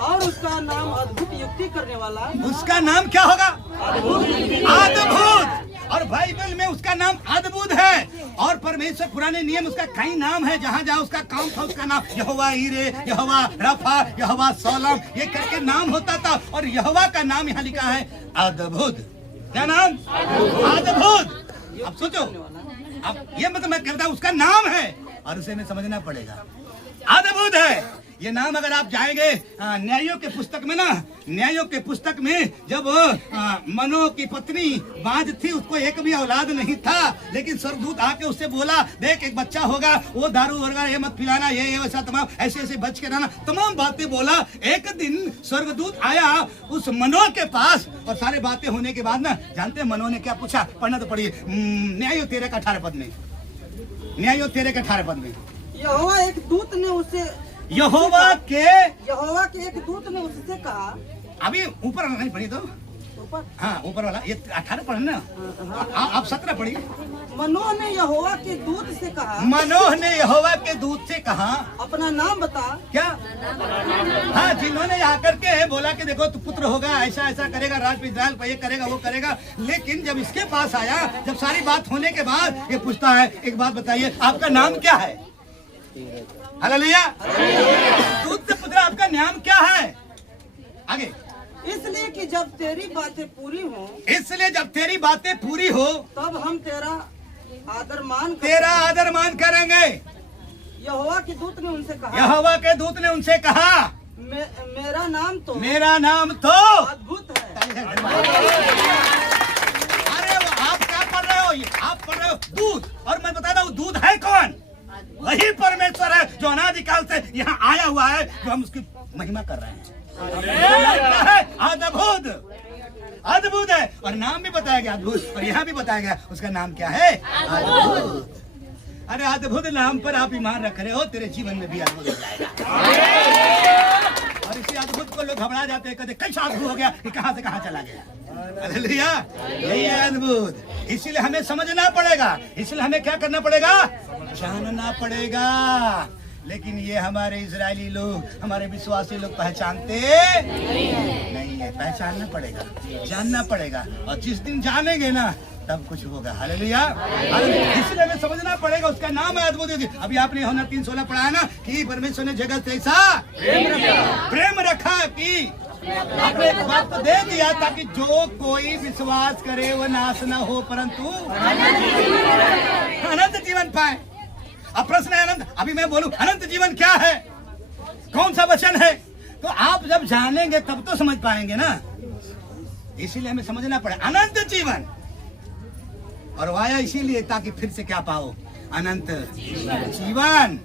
और उसका नाम अद्भुत युक्ति करने वाला। उसका नाम क्या होगा? अद्भुत। और बाइबल में उसका नाम अद्भुत है। और परमेश्वर पुराने नियम उसका कई नाम है, जहाँ जहाँ उसका काम था उसका नाम यहोवा ईरे, यहोवा रफा, यहोवा सोलम, ये करके नाम होता था। और यहोवा का नाम यहाँ लिखा है अद्भुत। क्या नाम? अद्भुत। अब सोचो, अब ये मतलब मैं कहता हूँ उसका नाम है और उसे हमें समझना पड़ेगा। अद्भुत है ये नाम। अगर आप जाएंगे न्यायों के पुस्तक में ना, न्यायों के पुस्तक में जब मनो की पत्नी बाज थी, उसको एक भी औलाद नहीं था, लेकिन स्वर्गदूत आके उससे बोला, देख एक बच्चा होगा, वो दारू वगैरह ये मत पिलाना, ये वैसा तमाम ऐसे ऐसे बच के रहना, तमाम बातें बोला। एक दिन स्वर्गदूत आया उस मनो के पास और सारे बातें होने के बाद ना, जानते हैं मनो ने क्या पूछा? पढ़ना तो पढ़िए, न्यायों 13 का 18 पद में, न्यायों 13 का 18 पद में। यहोवा एक दूत ने उसे यहोवा के एक दूत ने उससे कहा। अभी ऊपर वाला नहीं पढ़ी तो ऊपर, हाँ ऊपर वाला, ये 18 पढ़ना। आप 17 पढ़िए। मनोह ने यहोवा के दूत से कहा। मनोह ने यहोवा के दूत से कहा, अपना नाम बता। क्या? हाँ, जिन्होंने आकर के बोला कि देखो तू पुत्र होगा, ऐसा ऐसा करेगा, राज पे इस्राएल पे ये करेगा वो करेगा। लेकिन जब इसके पास आया, जब सारी बात होने के बाद ये पूछता है, एक बात बताइए, आपका नाम क्या है? हालेलुया। दूत से पूछा आपका नाम क्या है? आगे, इसलिए कि जब तेरी बातें पूरी हो, इसलिए जब तेरी बातें पूरी हो तब हम तेरा आदर मान करेंगे। यहोवा के दूत ने उनसे कहा। यहोवा के दूत ने उनसे कहा, मेरा नाम तो अद्भुत है। अरे आप क्या पढ़ रहे हो? आप पढ़ रहे हो दूत, और मैं बता रहा हूँ दूत है कौन? वही परमेश्वर है जो अनादिकाल से यहाँ आया हुआ है, जो हम उसकी महिमा कर रहे हैं। अद्भुत, अद्भुत है। और नाम भी बताया गया अद्भुत, और यहाँ भी बताया गया उसका नाम क्या है? अद्भुत। अरे अद्भुत नाम पर आप ईमान रख रहे हो, तेरे जीवन में भी अद्भुत हो जाएगा। और इसी अद्भुत को लोग घबरा जाते हैं, कहते कैसा अद्भुत हो गया कि कहाँ से कहाँ चला गया। हालेलुया, यही है अद्भुत। इसीलिए हमें समझना पड़ेगा, इसलिए हमें क्या करना पड़ेगा? जानना पड़ेगा। लेकिन ये हमारे इजरायली लोग, हमारे विश्वासी लोग पहचानते नहीं है। पहचानना पड़ेगा, जानना पड़ेगा, और जिस दिन जानेंगे ना तब कुछ होगा। हालेलुया। इसलिए हमें समझना पड़ेगा उसका नाम है अद्भुत। अभी आपने होना 3:16 पढ़ा है ना कि परमेश्वर ने जगत ऐसा प्रेम रखा कि अपने एक बात तो दे दिया ताकि जो कोई विश्वास करे वह नाश न हो परंतु अनंत जीवन पाए। अब प्रश्न है अनंत, अभी मैं बोलूं अनंत जीवन क्या है, कौन सा वचन है? तो आप जब जानेंगे तब तो समझ पाएंगे ना। इसीलिए हमें समझना पड़े अनंत जीवन, और वाया इसीलिए ताकि फिर से क्या पाओ? अनंत जीवन।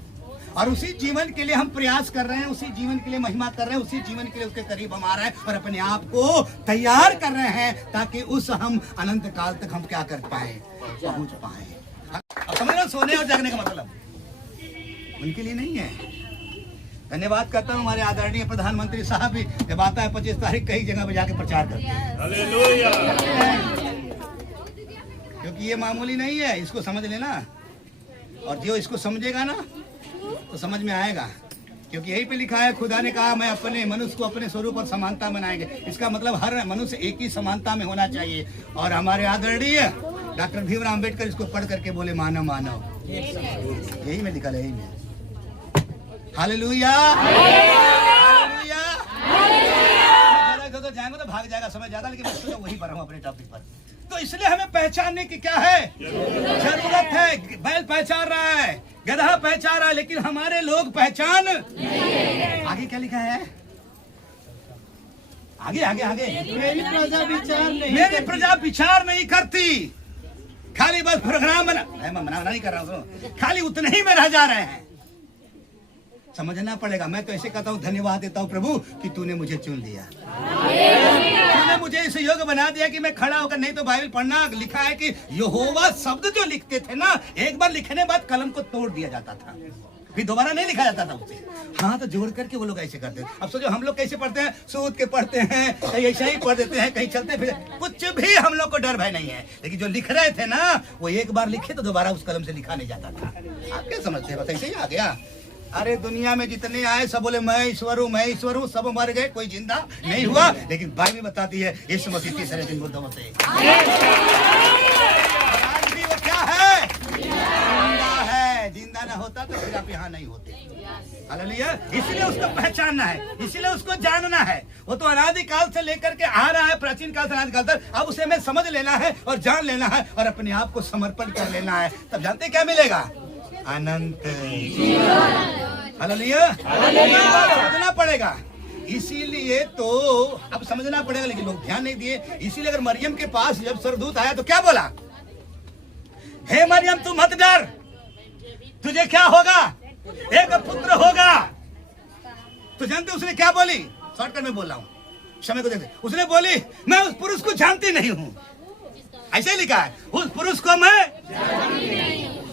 और उसी जीवन के लिए हम प्रयास कर रहे हैं, उसी जीवन के लिए महिमा कर रहे हैं, उसी जीवन के लिए उसके करीब हम आ रहे हैं और अपने आप को तैयार कर रहे हैं ताकि उस हम अनंत काल तक हम क्या कर पाए? पहुंच पाए। अब समझ लो, सोने और जागने का मतलब उनके लिए नहीं है। धन्यवाद करता हूँ हमारे आदरणीय प्रधानमंत्री साहब भी जब आता है 25 तारीख कई जगह पे जाके प्रचार करते हैं। क्योंकि ये मामूली नहीं है, इसको समझ लेना, और जो इसको समझेगा ना तो समझ में आएगा। क्योंकि यही पे लिखा है, खुदा ने कहा मैं अपने मनुष्य को अपने स्वरूप और समानता बनाएंगे। इसका मतलब हर मनुष्य एक ही समानता में होना चाहिए। और हमारे आदरणीय डॉक्टर भीमराव अम्बेडकर इसको पढ़ करके बोले मानव मानव, यही में लिखा है, यही में। Hallelujah, hallelujah. तो जाएंगे तो भाग जाएगा समय ज्यादा, लेकिन मैं तो वही पर हूँ अपने टॉपिक पर। तो इसलिए हमें पहचानने की क्या है? जरूरत है। बैल पहचान रहा है, गधा पहचान रहा है, लेकिन हमारे लोग पहचान आगे क्या लिखा है? आगे आगे आगे, मेरी प्रजा विचार नहीं करती, खाली बस प्रोग्राम मना नहीं कर रहा हूँ, खाली उतने ही में रह जा रहे हैं। समझना पड़ेगा। मैं तो ऐसे कहता हूँ, धन्यवाद देता हूँ प्रभु कि तूने मुझे चुन लिया, तूने मुझे इस योग्य बना दिया कि मैं खड़ा होकर, नहीं तो बाइबल पढ़ना लिखा है कि यहोवा शब्द जो लिखते थे ना, एक बार लिखने बाद कलम को तोड़ दिया जाता था, फिर दोबारा नहीं लिखा जाता था उसे। हाँ, तो जोड़ करके वो लोग ऐसे करते हैं। अब सोचो हम लोग कैसे पढ़ते हैं, सूद के पढ़ते हैं, कहीं ऐसा ही पढ़ देते हैं, कहीं चलते फिर कुछ भी हम लोग को डर भय नहीं है। लेकिन जो लिख रहे थे ना, वो एक बार लिखे तो दोबारा उस कलम से लिखा नहीं जाता था। आप क्या समझते हैं? बस ऐसे ही आ गया। अरे दुनिया में जितने आए सब बोले मैं ईश्वर हूँ, सब मर गए, कोई जिंदा नहीं हुआ। लेकिन बाइबल बताती है यीशु मसीह तीसरे दिन मुर्दों से आज भी वो क्या है, जिंदा है। जिंदा ना होता तो फिर आप यहाँ नहीं होते। हालेलुया। इसलिए उसको पहचानना है, इसलिए उसको जानना है। वो तो अनादिकाल से लेकर के आ रहा है, प्राचीन काल से अनादिकाल तक। अब उसे हमें समझ लेना है और जान लेना है और अपने आप को समर्पण कर लेना है। तब जानते क्या मिलेगा? अनंत जीवन। हालेलुया। समझना पड़ेगा। इसीलिए तो अब समझना पड़ेगा, लेकिन लोग ध्यान नहीं दिए। इसीलिए अगर मरियम के पास जब स्वर्गदूत आया तो क्या बोला? हे मरियम तू मत डर, तुझे क्या होगा? एक पुत्र होगा। तो जानते उसने क्या बोली? शॉर्टकट में बोल रहा हूं, समय को देखते। उसने बोली मैं उस पुरुष को जानती नहीं हूं। ऐसे लिखा है, उस पुरुष को मैं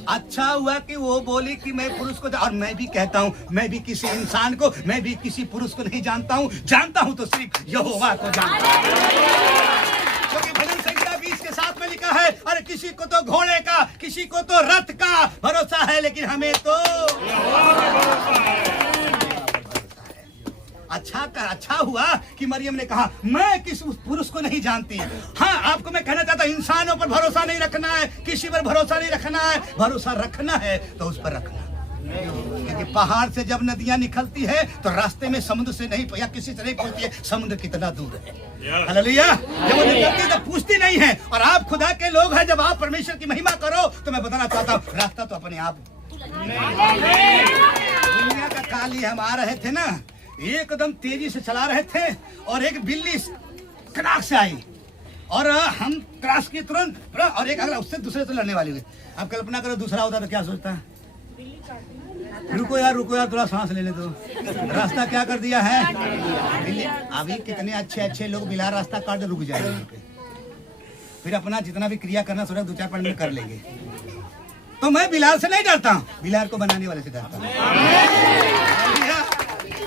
अच्छा हुआ कि वो बोली कि मैं पुरुष को, और मैं भी कहता हूं, मैं भी किसी इंसान को, मैं भी किसी पुरुष को नहीं जानता हूं। जानता हूं तो सिर्फ यहोवा को जानता हूं। क्योंकि भजन संहिता 20 के 7 में लिखा है, अरे किसी को तो घोड़े का, किसी को तो रथ का भरोसा है, लेकिन हमें तो अच्छा हुआ कि मरियम ने कहा मैं किस उस पुरुष को नहीं जानती। हाँ, आपको मैं कहना चाहता हूं, इंसानों पर भरोसा नहीं रखना है, किसी पर भरोसा नहीं रखना है। भरोसा रखना है तो उस पर रखना, क्योंकि पहाड़ से जब नदियां निकलती है तो रास्ते में समुद्र से नहीं या किसी से नहीं पूछती है समुद्र कितना दूर है। हालेलुया। जब वो निकलती है तो पूछती नहीं है। और आप खुदा के लोग हैं, जब आप परमेश्वर की महिमा करो तो मैं बताना चाहता हूँ रास्ता तो अपने आप। दुनिया का काल ही हम आ रहे थे ना, एकदम तेजी से चला रहे थे और एक बिल्ली कड़ाक से आई और हम क्रॉस के तुरंत, और एक अगला उससे दूसरे से लड़ने वाली हुई। अब कल्पना करो दूसरा होता तो क्या सोचता? रुको यार थोड़ा सांस लेने दो। रास्ता क्या कर दिया है बिल्ली। अभी कितने अच्छे लोग बिला रास्ता काट रुक जाएंगे, फिर अपना जितना भी क्रिया करना सोचा 2-4 मिनट में कर लेंगे। तो मैं बिलाल से नहीं डरता हूँ, बिलाल को बनाने वाले से डरता हूँ।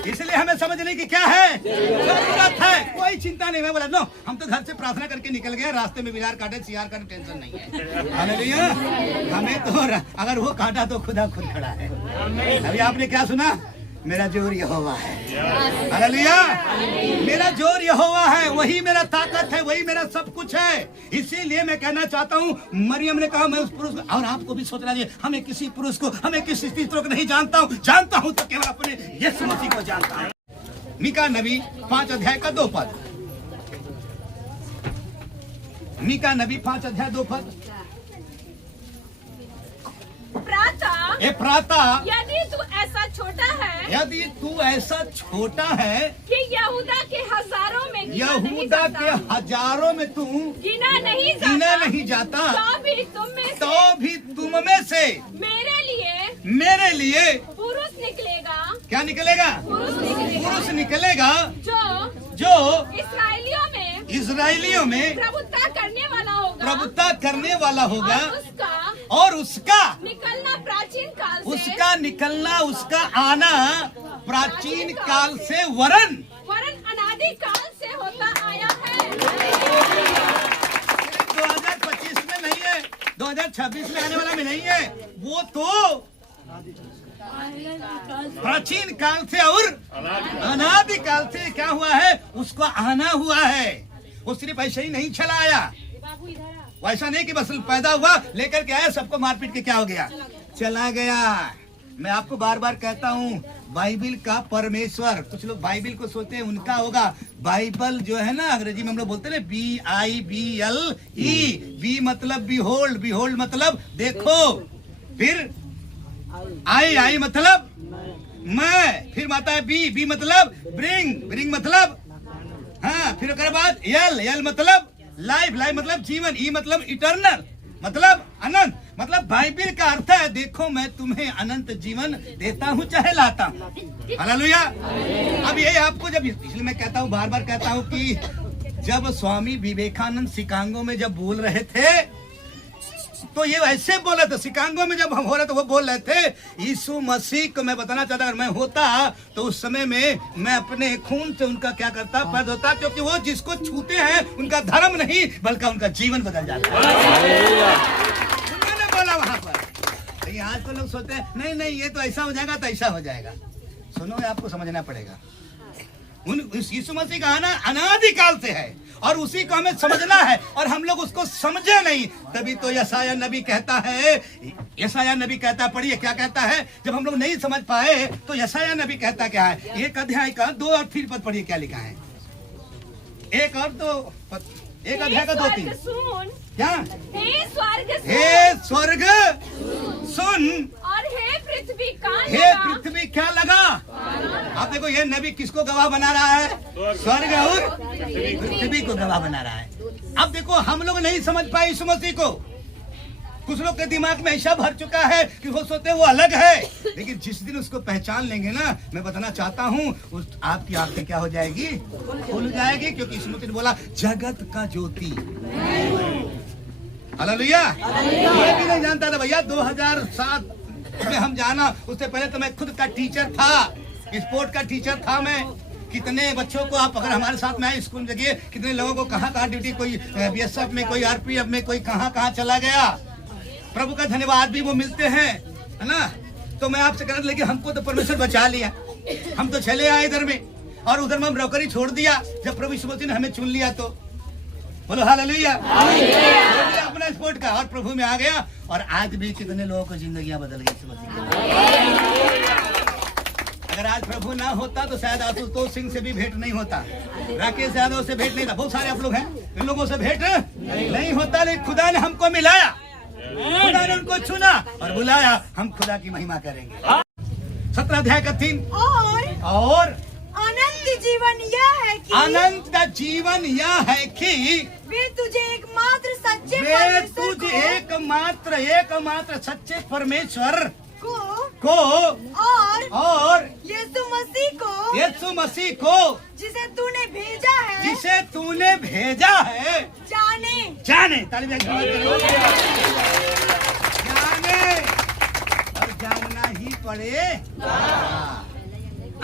इसलिए हमें समझने की क्या है जरूरत है। कोई चिंता नहीं। मैं बोला नो, हम तो घर से प्रार्थना करके निकल गए, रास्ते में बिलार काटे सियार का टेंशन नहीं है। हालेलुया। हमें तो अगर वो काटा तो खुदा खुद खड़ा है। अभी आपने क्या सुना? मेरा जोर यहोवा है। हालेलुया। मेरा जोर यहोवा है, वही मेरा ताकत है, वही मेरा सब कुछ है। इसीलिए मैं कहना चाहता हूँ, मरियम ने कहा मैं उस पुरुष को, और आपको भी सोचना चाहिए, हमें किसी पुरुष को, हमें किसी स्त्री को नहीं जानता हूँ। जानता हूँ तो केवल अपने यीशु मसीह को जानता हूँ। मीका नबी 5 अध्याय का 2 पद। मीका नबी 5 अध्याय 2 पद। प्राता यदि तू ऐसा छोटा है, यदि तू ऐसा छोटा है कि यहूदा के हजारों में तू गिना नहीं जाता, तो भी तुम में से मेरे लिए पुरुष निकलेगा। क्या निकलेगा? पुरुष निकलेगा जो इस्राएलियों में प्रभुता करने वाला होगा और उसका निकलना उसका आना प्राचीन काल से वरन अनादि काल से होता आया है। 2025 में नहीं है, 2026 में आने वाला में नहीं है। वो तो प्राचीन काल से और अनादि काल से क्या हुआ है, उसको आना हुआ है। वो सिर्फ ऐसे ही नहीं चला आया, वैसा नहीं कि बस पैदा हुआ लेकर के आया, सबको मारपीट के क्या हो गया, चला गया। मैं आपको बार बार कहता हूँ, बाइबिल का परमेश्वर, कुछ लोग बाइबिल को सोचते हैं उनका होगा। बाइबल जो है ना, अंग्रेजी में हम लोग बोलते हैं BIBLE। बी मतलब बिहोल्ड, बिहोल्ड मतलब देखो, फिर आई मतलब मैं, फिर माता है बी मतलब ब्रिंग मतलब हाँ, फिर उसके बाद एल मतलब लाइफ मतलब जीवन, ई मतलब इटर्नल मतलब अनंत। मतलब बाइबिल का अर्थ है देखो मैं तुम्हें अनंत जीवन देता हूँ चाहे लाता हूँ। हालेलुया। अब ये आपको जब, इसलिए मैं कहता हूँ, बार बार कहता हूँ कि जब स्वामी विवेकानंद शिकागो में जब बोल रहे थे तो ये ऐसे बोले थे। शिकागो में जब हम हो रहे तो वो बोल रहे थे यीशु मसीह को मैं बताना चाहता, अगर मैं होता तो उस समय में मैं अपने खून से उनका क्या करता, पैदा होता, क्योंकि वो जिसको छूते हैं उनका धर्म नहीं बल्कि उनका जीवन बदल जाता है। उन्होंने बोला वहां पर, लेकिन आज तो लोग सोचते हैं नहीं नहीं ये तो ऐसा हो जाएगा तो ऐसा हो जाएगा। सुनो, आपको समझना पड़ेगा, उस यीशु मसीह का आना अनादिकाल से है और उसी को हमें समझना है और हम लोग उसको समझे नहीं। तभी तो यशायाह नबी कहता है, यशायाह नबी कहता है, पढ़िए क्या कहता है। जब हम लोग नहीं समझ पाए तो यशायाह नबी कहता क्या है, 1 अध्याय का 2 और 3 पद पढ़िए क्या लिखा है। 1 और 2 1 अध्याय का 2-3 सुन, क्या, हे स्वर्ग हे स्वर्ग सुन और हे पृथ्वी कान हे लगा। पृथ्वी क्या लगा। आप देखो ये नबी किसको गवाह बना रहा है, स्वर्ग और पृथ्वी को गवाह बना रहा है। अब देखो हम लोग नहीं समझ पाए यीशु मसीह को, कुछ लोग के दिमाग में ऐसा भर चुका है कि वो सोचते हैं वो अलग है, लेकिन जिस दिन उसको पहचान लेंगे ना, मैं बताना चाहता हूँ उस आपकी आंखें क्या हो जाएगी, खुल जाएगी, क्योंकि यीशु मसीह ने बोला जगत का ज्योति। हालेलुया। मैं भी नहीं जानता था भैया, 2007 में हम जाना, उससे पहले तो मैं खुद का टीचर था, स्पोर्ट का टीचर था मैं। कितने बच्चों को आप अगर हमारे साथ में आए स्कूल जगह, कितने लोगों को कहाँ कहाँ ड्यूटी, कोई बीएसएफ में, कोई आरपीएफ में, कोई कहाँ कहाँ चला गया। प्रभु का धन्यवाद भी वो मिलते हैं, है ना। तो मैं आपसे कहना, लेकिन हमको तो परमेश्वर बचा लिया, हम तो चले आए इधर में और उधर में हम नौकरी छोड़ दिया। जब प्रभु यीशु मसीह ने हमें चुन लिया तो बोलो हालेलुया, अपना स्पोर्ट का और प्रभु में आ गया। और आज भी कितने लोगों को जिंदगियां बदल गई यीशु मसीह की। अगर आज प्रभु ना होता तो शायद आशुतोष सिंह से भी भेंट नहीं होता, राकेश यादव से भेंट नहीं था, बहुत सारे आप लोग हैं, इन लोगों से भेंट नहीं होता। लेकिन खुदा ने हमको मिलाया, खुदा ने उनको चुना और बुलाया, हम खुदा की महिमा करेंगे। 17 अध्याय का 3 और अनंत जीवन यह है कि अनंत जीवन यह है कि वे तुझे एकमात्र सच्चे वे परमेश्वर तुझ एकमात्र सच्चे परमेश्वर को और यीशु मसीह को जिसे तूने भेजा है जाने ताली बजाओ, जाने और जानना ही पड़ेगा।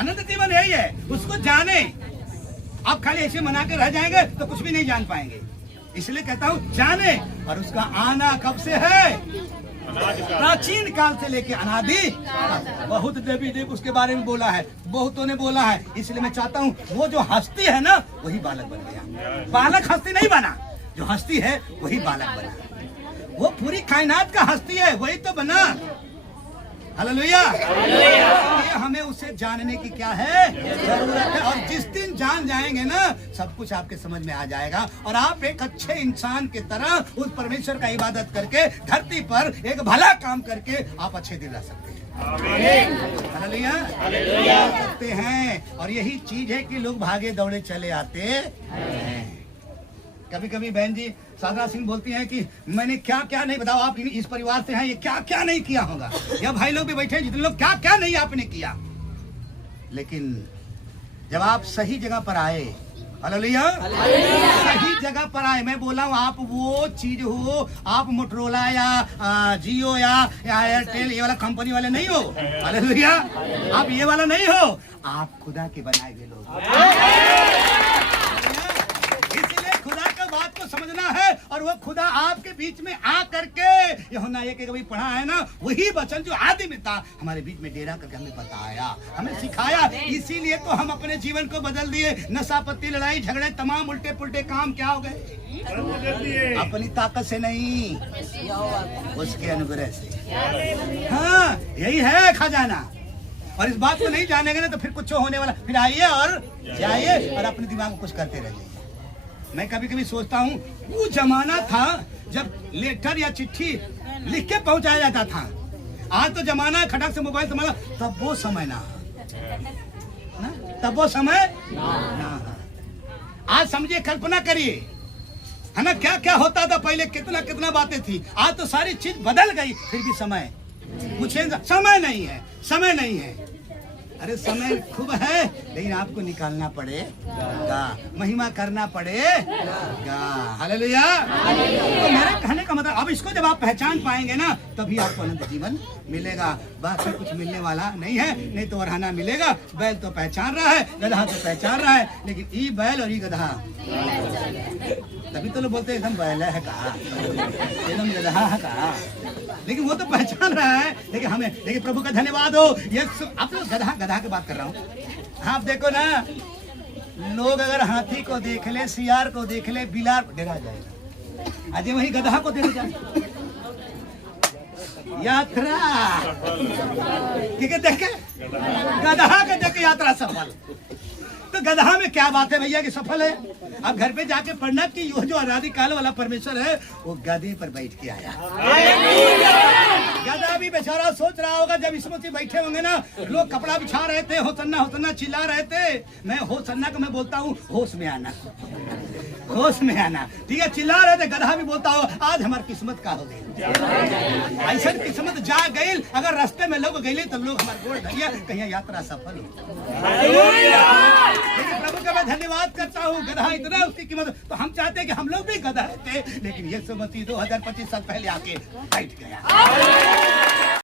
अनंत जीवन यही है, उसको जाने। आप खाली ऐसे मना के रह जाएंगे तो कुछ भी नहीं जान पाएंगे, इसलिए कहता हूँ जाने। और उसका आना कब से है, प्राचीन काल से लेके अनादि। बहुत देवी देव उसके बारे में बोला है, बहुतों ने बोला है, इसलिए मैं चाहता हूँ वो जो हस्ती है ना वही बालक बन गया। बालक हस्ती नहीं बना, जो हस्ती है वही बालक बना। वो पूरी कायनात का हस्ती है, वही तो बना। हालेलुया। इसलिए हमें उसे जानने की क्या है, जरूरत है। और जिस दिन जान जाएंगे ना, सब कुछ आपके समझ में आ जाएगा और आप एक अच्छे इंसान की तरह उस परमेश्वर का इबादत करके धरती पर एक भला काम करके आप अच्छे दिन रह सकते हैं। हालेलुया करते हैं। और यही चीज है कि लोग भागे दौड़े चले आते हैं। कभी कभी बहन जी साधना सिंह बोलती हैं कि मैंने क्या क्या नहीं, बताओ आप इस परिवार से हैं, ये क्या क्या नहीं किया होगा। या भाई लोग भी बैठे हैं, जितने लोग क्या क्या नहीं आपने किया। लेकिन जब आप सही जगह पर आए, हालेलुया, सही जगह पर आए, मैं बोला हूँ आप वो चीज हो, आप मोटरोला या जियो या एयरटेल ये वाला कंपनी वाले नहीं हो। हालेलुया, आप ये वाला नहीं हो, आप खुदा के बनाए हुए लोग। बात को समझना है और वो खुदा आपके बीच में आ करके, यूहन्ना 1 कभी पढ़ा है ना, वही वचन जो आदि में था हमारे बीच में डेरा करके हमें बताया, हमें सिखाया। इसीलिए तो हम अपने जीवन को बदल दिए। नशा पत्ती, लड़ाई झगड़े, तमाम उल्टे पुल्टे काम क्या हो गए, अपनी ताकत से नहीं, उसके अनुग्रह से। हाँ, यही है खजाना। और इस बात को नहीं जानेंगे ना तो फिर कुछ होने वाला। फिर आइए और जाइए और अपने दिमाग में कुछ करते रहिए। मैं कभी कभी सोचता हूँ वो जमाना था जब लेटर या चिट्ठी लिख के पहुंचाया जाता था। आज तो जमाना है खटाक से मोबाइल संभाला, तब वो समय ना, तब वो समय ना। आज समझिए, कल्पना करिए, है ना, क्या क्या होता था पहले, कितना कितना बातें थी। आज तो सारी चीज बदल गई, फिर भी समय पूछे, समय नहीं है, समय नहीं है। अरे समय खूब है, लेकिन आपको निकालना पड़ेगा, महिमा करना पड़ेगा। हालेलुया। तो मेरे कहने का मतलब, अब इसको जब आप पहचान पाएंगे ना, तभी आपको अनंत जीवन मिलेगा। बाकी कुछ मिलने वाला नहीं है। नहीं तो वरहाना मिलेगा। बैल तो पहचान रहा है, गधा तो पहचान रहा है, लेकिन ई बैल और ई गधा तभी तो लोग बोलते हैं एकदम बैला है कहा, एकदम गधा है कहा, लेकिन वो तो पहचान रहा है। लेकिन हमें, लेकिन प्रभु का धन्यवाद हो। ये आप लोग गधा गधा की बात कर रहा हूँ। आप देखो ना, लोग अगर हाथी को देख ले, सियार को देख ले, बिलार को डरा जाएगा, अजय वही गधा को देख जाए यात्रा देखे, गधा के देखे यात्रा सफल। तो गधा में क्या बात है भैया कि सफल है। अब घर पे जाके पढ़ना कि यो जो अनादि काल वाला परमेश्वर है वो गधे पर बैठ के आया। गधा भी बेचारा सोच रहा होगा, जब इसमें बैठे होंगे ना, लोग कपड़ा बिछा रहे थे, होसन्ना होसन्ना चिल्ला रहे थे। मैं होसन्ना को मैं बोलता हूँ होश में आना, होश में आना, ठीक है, चिल्ला रहे थे। गधा भी बोलता हो आज हमारी किस्मत का हो गई, ऐसा किस्मत जा गई। अगर रास्ते में लोग गए तो लोग हमारे गोड़ धरिया कहीं यात्रा सफल हो। लेकिन प्रभु का मैं धन्यवाद करता हूँ, गधा इतना उसकी कीमत। तो हम चाहते हैं कि हम लोग भी गधा थे, लेकिन यीशु मसीह 2025 साल पहले आके बैठ गया।